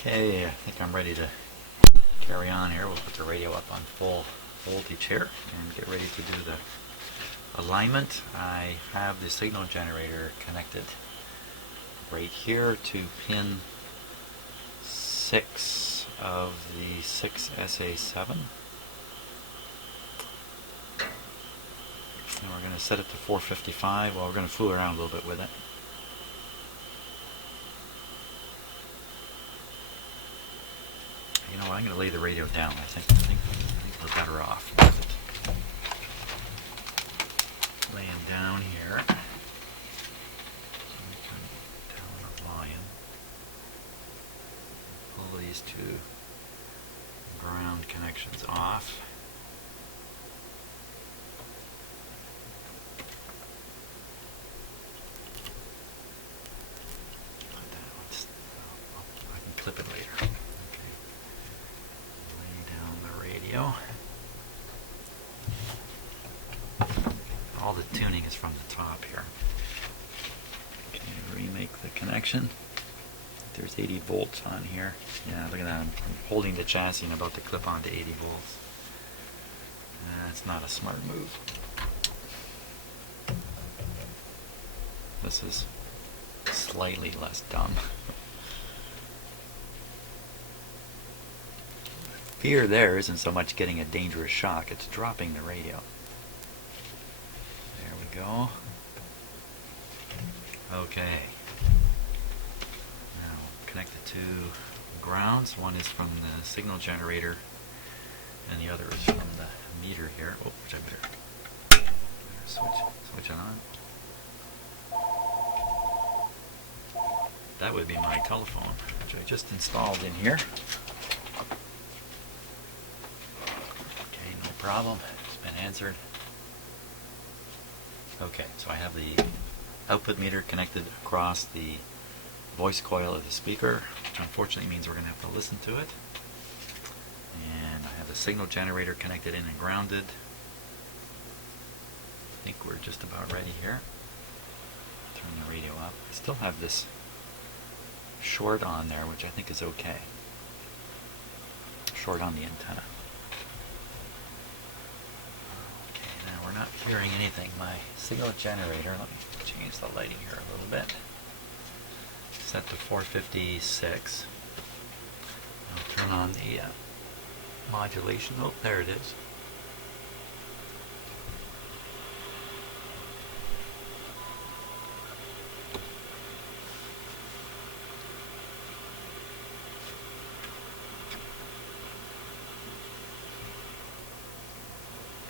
Okay, I think I'm ready to carry on here. We'll put the radio up on full voltage here and get ready to do the alignment. I have the signal generator connected right here to pin 6 of the 6SA7. And we're going to set it to 455. Well, we're going to fool around a little bit with it. You know what, I'm going to lay the radio down. I think we're better off with it. Laying down here. So we can down the volume. Pull these two ground connections off. Put that on. I can clip it later. All the tuning is from the top here. Okay, remake the connection. There's 80 volts on here. Yeah, look at that. I'm holding the chassis and about to clip onto 80 volts. That's not a smart move. This is slightly less dumb. Fear there isn't so much getting a dangerous shock, it's dropping the radio. There we go. Okay. Now connect the two grounds. One is from the signal generator and the other is from the meter here. Oh, which I better switch it on. That would be my telephone, which I just installed in here. Problem. It's been answered. Okay, so I have the output meter connected across the voice coil of the speaker, which unfortunately means we're going to have to listen to it. And I have the signal generator connected in and grounded. I think we're just about ready here. Turn the radio up. I still have this short on there, which I think is okay. Short on the antenna. We're not hearing anything. My signal generator, let me change the lighting here a little bit. Set to 456. I'll turn on the modulation. Oh, there it is.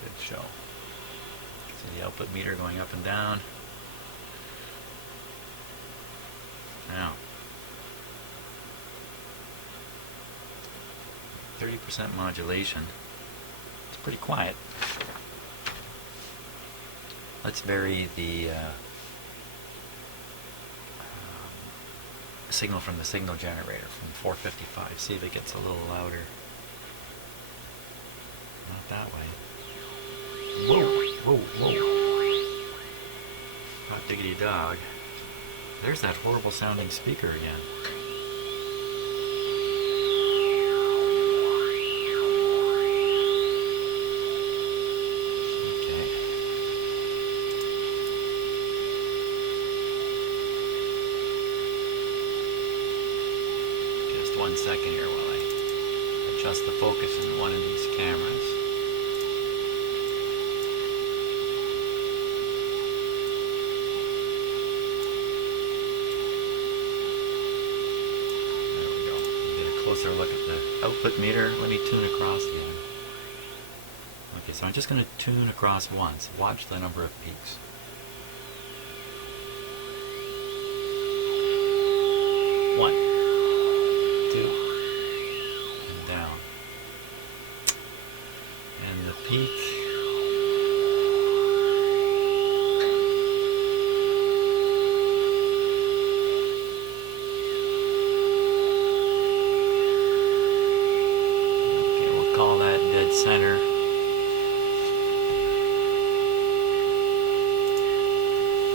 Good show. See the output meter going up and down. Now, 30% modulation. It's pretty quiet. Let's vary the signal from the signal generator from 455. See if it gets a little louder. Not that way. Whoa, whoa, whoa. Hot diggity dog. There's that horrible sounding speaker again. Okay. Just 1 second here while I adjust the focus in one of these cameras. Closer look at the output meter. Let me tune across again. Okay, so I'm just going to tune across once. Watch the number of peaks. 1, 2, and down. And the peak. Center.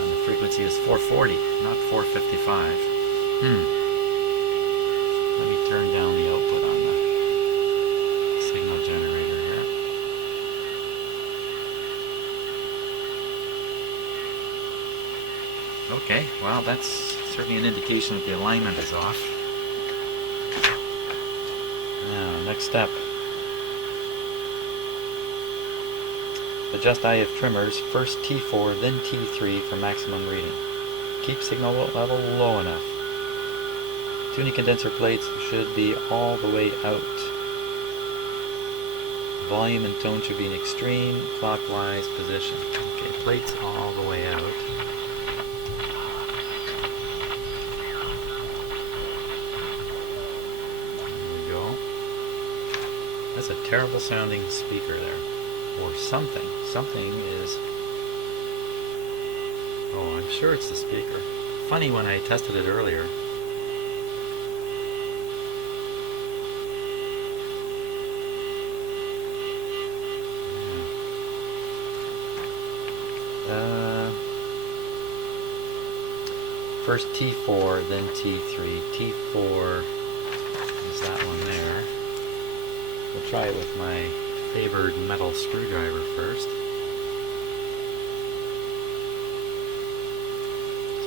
And the frequency is 440, not 455. Let me turn Okay, well that's certainly an indication that the alignment is off. Now, next step. Adjust IF trimmers, first T4, then T3 for maximum reading. Keep signal level low enough. Tuning condenser plates should be all the way out. Volume and tone should be in extreme clockwise position. Okay, plates all the way out. There we go. That's a terrible sounding speaker there. Or something. Something is... Oh, I'm sure it's the speaker. Funny, when I tested it earlier, first T4, then T3. T4 is that one there. We'll try it with my favored metal screwdriver first. So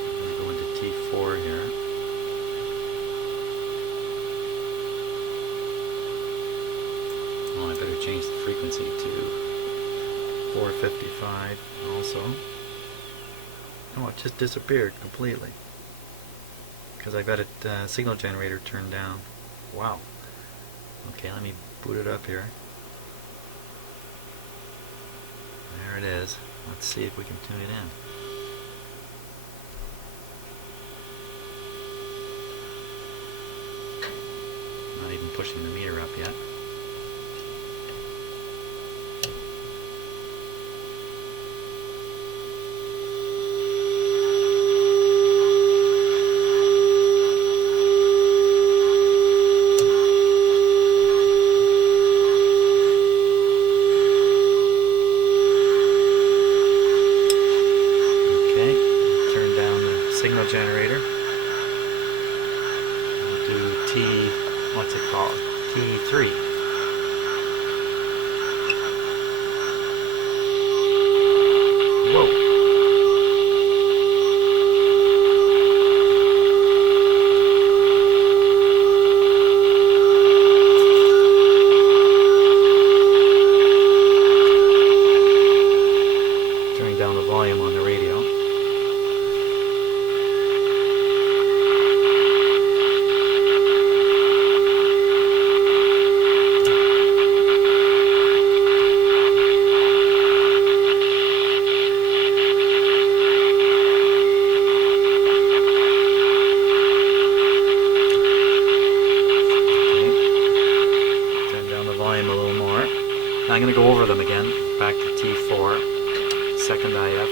I'm going to go into T4 here. Oh, I better change the frequency to 455 also. Oh, it just disappeared completely because I got it signal generator turned down. Wow. Okay, let me boot it up here. There it is. Let's see if we can tune it in. Not even pushing the meter up yet. Signal generator. We'll do what's it called? T3. Whoa. Turning down the volume on the radio. I'm going to go over them again, back to T4, second IF.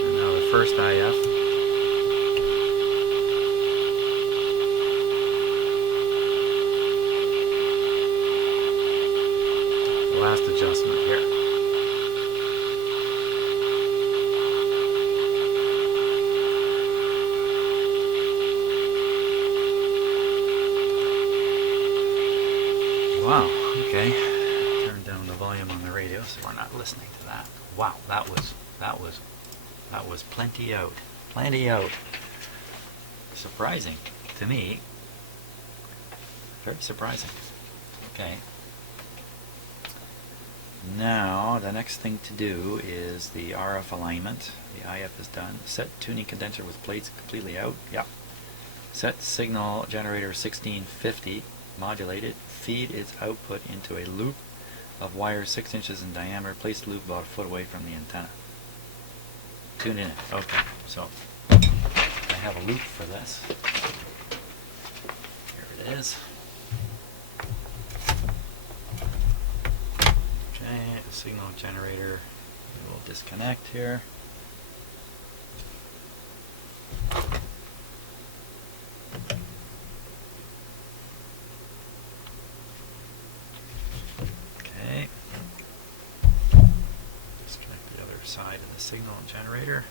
And now the first IF. Last adjustment here. Wow, okay. Turn down the volume on the radio so we're not listening to that. Wow, that was plenty out. Plenty out. Surprising to me. Very surprising. Okay. Now, the next thing to do is the RF alignment. The IF is done. Set tuning condenser with plates completely out. Yeah. Set signal generator 1650. Modulate it. Feed its output into a loop of wire 6 inches in diameter. Place the loop about a foot away from the antenna. Tune in it. Okay, so I have a loop for this. Here it is. Signal generator, we will disconnect here. Okay. signal generator.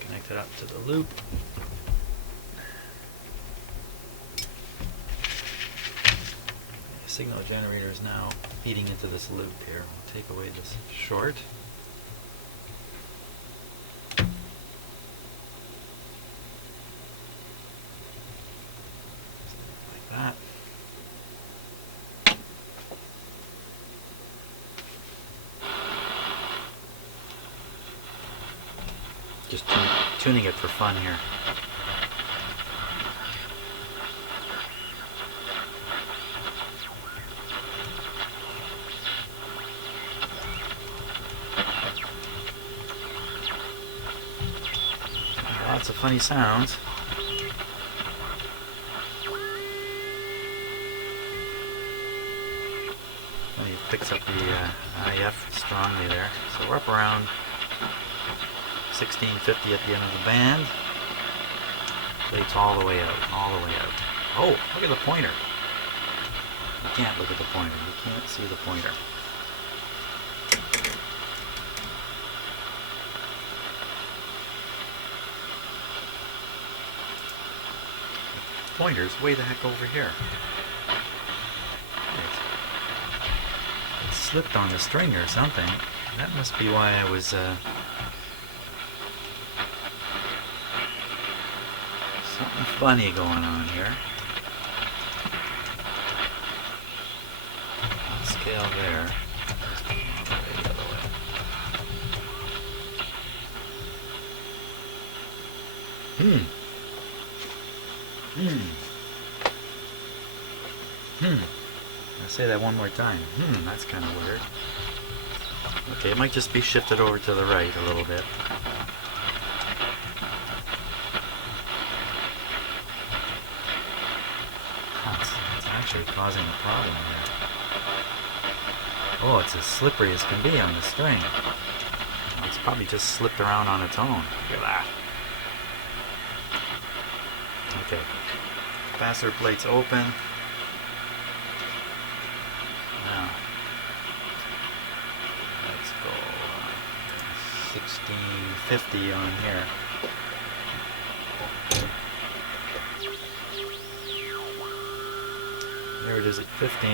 Connect it up to the loop. The signal generator is now feeding into this loop here. We'll take away this short. Like that. Just tuning it for fun here. Lots of funny sounds. It picks up the IF strongly there. So we're up around 1650 at the end of the band. Plates all the way out, all the way out. Oh, look at the pointer. You can't look at the pointer. You can't see the pointer. The pointer's way the heck over here. It slipped on the string or something. That must be why I was something funny going on here. Scale there. The other way. I'll say that one more time. That's kind of weird. Okay, it might just be shifted over to the right a little bit. It's actually causing a problem here. Oh, it's as slippery as can be on the string. It's probably just slipped around on its own. Look at that. Okay. Capacitor plate's open. Now, let's go 1650 on here. There it is at 15.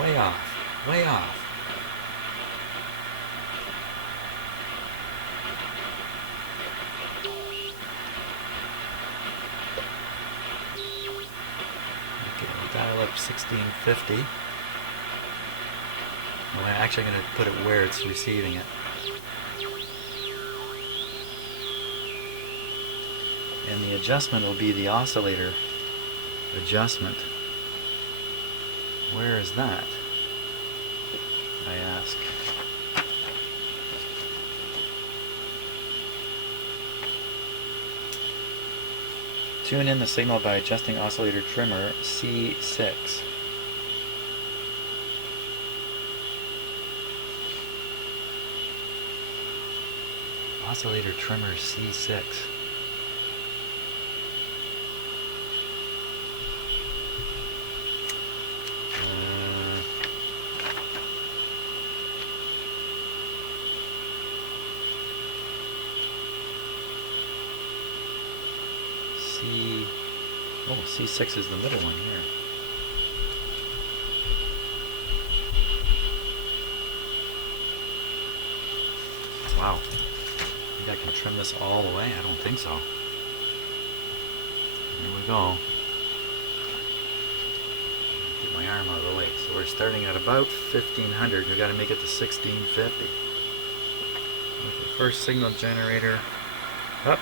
Way off, way off. Okay, we'll dial up 1650. I'm actually going to put it where it's receiving it. And the adjustment will be the oscillator adjustment. Where is that, I ask? Tune in the signal by adjusting oscillator trimmer C6. Oscillator trimmer C6. C6 is the middle one here. Wow. I think I can trim this all the way? I don't think so. Here we go. Get my arm out of the way. So we're starting at about 1500. We've got to make it to 1650. With the first signal generator up.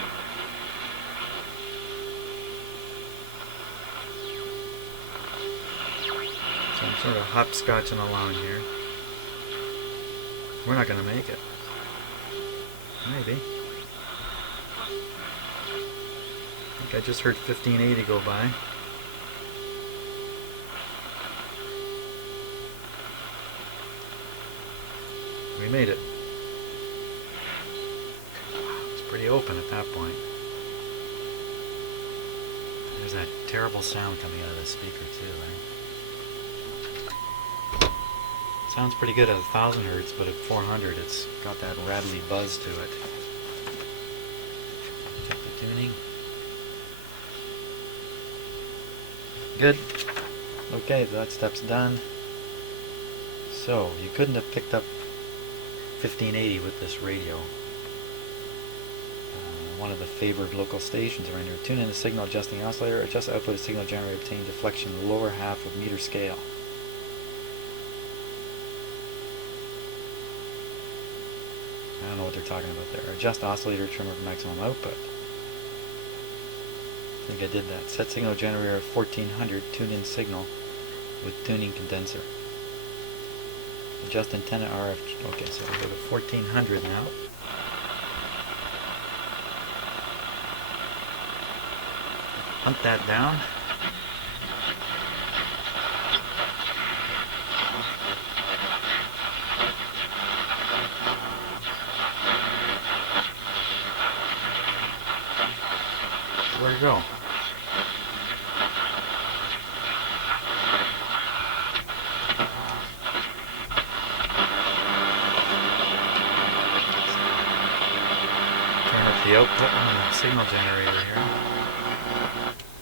So I'm sort of hopscotching along here. We're not going to make it. Maybe. I think I just heard 1580 go by. We made it. It's pretty open at that point. There's that terrible sound coming out of the speaker too, right? Sounds pretty good at 1000 hertz, but at 400 it's got that rattly buzz to it. Check the tuning. Good. Okay, so that step's done. So, you couldn't have picked up 1580 with this radio. One of the favored local stations around here. Tune in the signal adjusting oscillator. Adjust the output of signal generator. Obtain deflection in the lower half of meter scale. I don't know what they're talking about there. Adjust oscillator trimmer for maximum output. I think I did that. Set signal generator at 1400. Tune in signal with tuning condenser. Adjust antenna RF. Okay, so we go to 1400 now. Hunt that down. Where'd it go? Turn up the output on the signal generator here.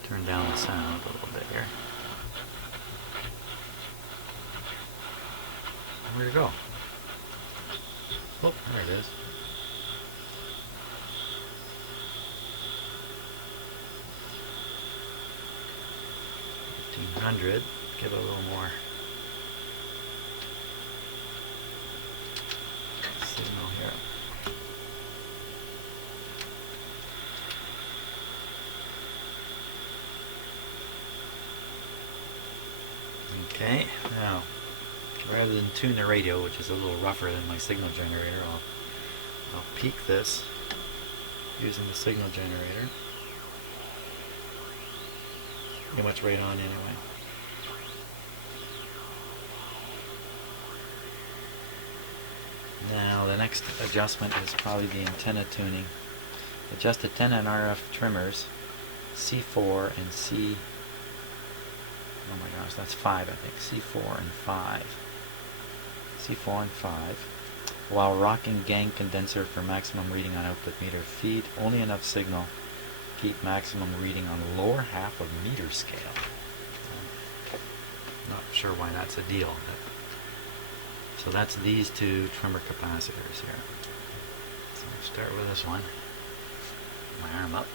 Turn down the sound a little bit here. Where'd it go? Oh, there it is. $1,500. Give it a little more signal here. Okay, now rather than tune the radio, which is a little rougher than my signal generator, I'll peak this using the signal generator. Pretty much right on anyway. Now the next adjustment is probably the antenna tuning. Adjust antenna and RF trimmers C4 and C. Oh my gosh, that's 5 I think. C4 and 5. C4 and 5. While rocking gang condenser for maximum reading on output meter. Feed only enough signal. Keep maximum reading on lower half of meter scale. Not sure why that's a deal. So that's these two trimmer capacitors here. So we'll start with this one. Put my arm up.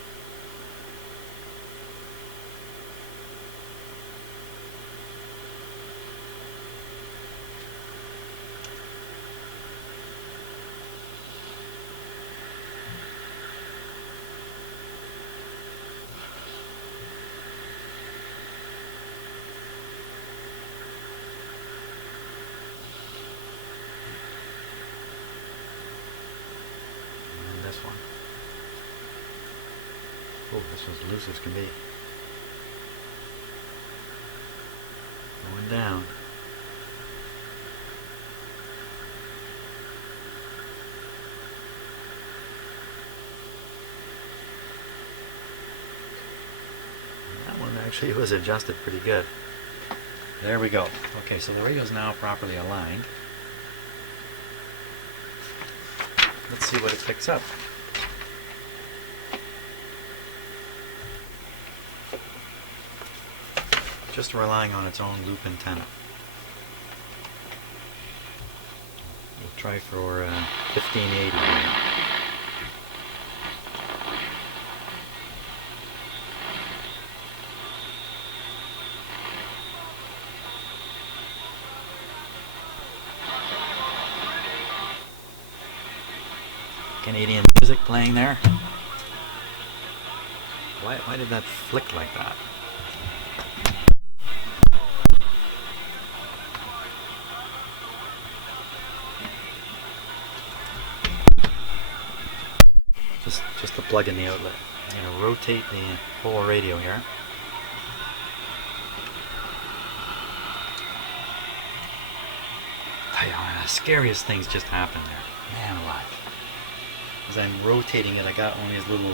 One. Oh, this one's loose as can be. Going down. That one actually was adjusted pretty good. There we go. Okay, so the radio is now properly aligned. Let's see what it picks up. Just relying on its own loop antenna. We'll try for 1580 now. Canadian music playing there. Why did that flick like that? Just to plug in the outlet. I'm going to rotate the whole radio here. Tell you, one of the scariest things just happened there. Man alive. As I'm rotating it, I got one of these little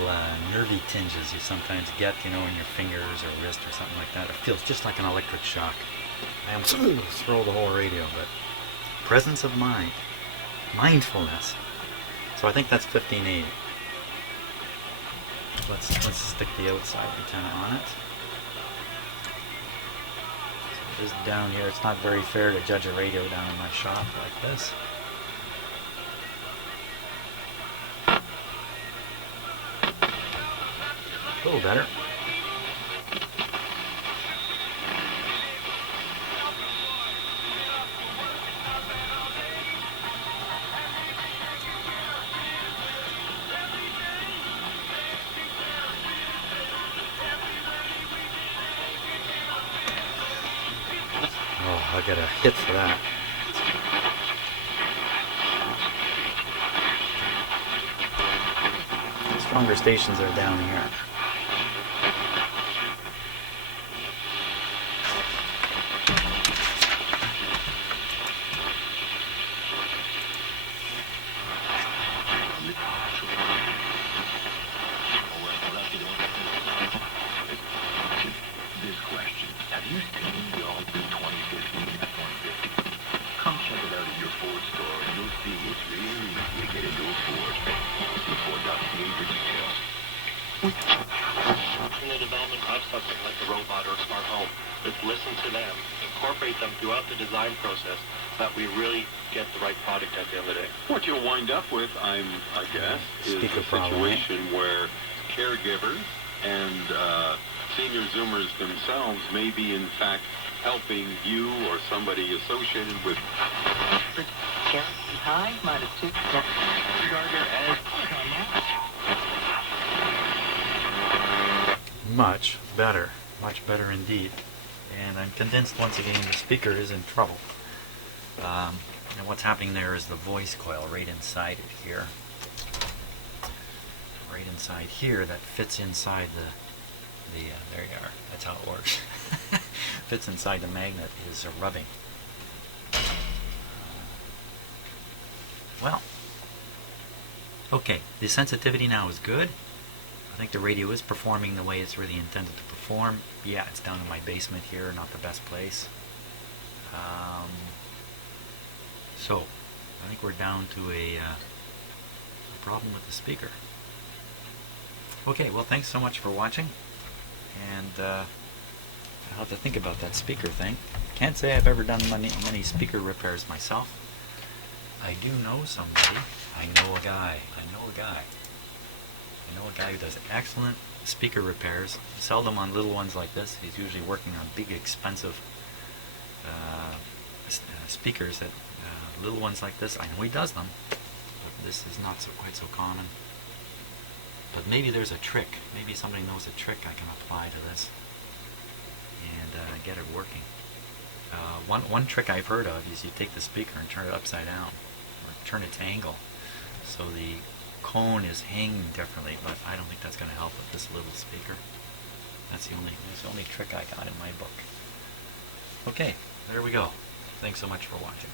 nervy tinges you sometimes get, you know, in your fingers or wrist or something like that. It feels just like an electric shock. I almost throw the whole radio, but presence of mind, mindfulness. So I think that's 1580. Let's stick the outside antenna on it. So just down here, it's not very fair to judge a radio down in my shop like this. A little better. Oh, I got a hit for that. Stronger stations are down here. In the development of something like a robot or a smart home, let's listen to them, incorporate them throughout the design process, so that we really get the right product at the end of the day. What you'll wind up with, I guess, is Speaker a situation where caregivers and senior Zoomers themselves may be, in fact, helping you or somebody associated with... Hi, -2. Much better indeed. And I'm convinced once again the speaker is in trouble. And what's happening there is the voice coil right inside it here. Right inside here, that fits inside there you are, that's how it works. Fits inside the magnet is rubbing. Well, okay, the sensitivity now is good. I think the radio is performing the way it's really intended to perform. Yeah, it's down in my basement here, not the best place. So, I think we're down to a problem with the speaker. Okay, well, thanks so much for watching. And I'll have to think about that speaker thing. Can't say I've ever done many speaker repairs myself. I do know somebody. I know a guy who does excellent speaker repairs. Seldom on little ones like this. He's usually working on big, expensive speakers. That little ones like this, I know he does them, but this is not quite so common. But maybe there's a trick. Maybe somebody knows a trick I can apply to this and get it working. One trick I've heard of is you take the speaker and turn it upside down, or turn its angle, so the cone is hanging differently. But I don't think that's going to help with this little speaker. That's the only trick I got in my book. Okay, there we go. Thanks so much for watching.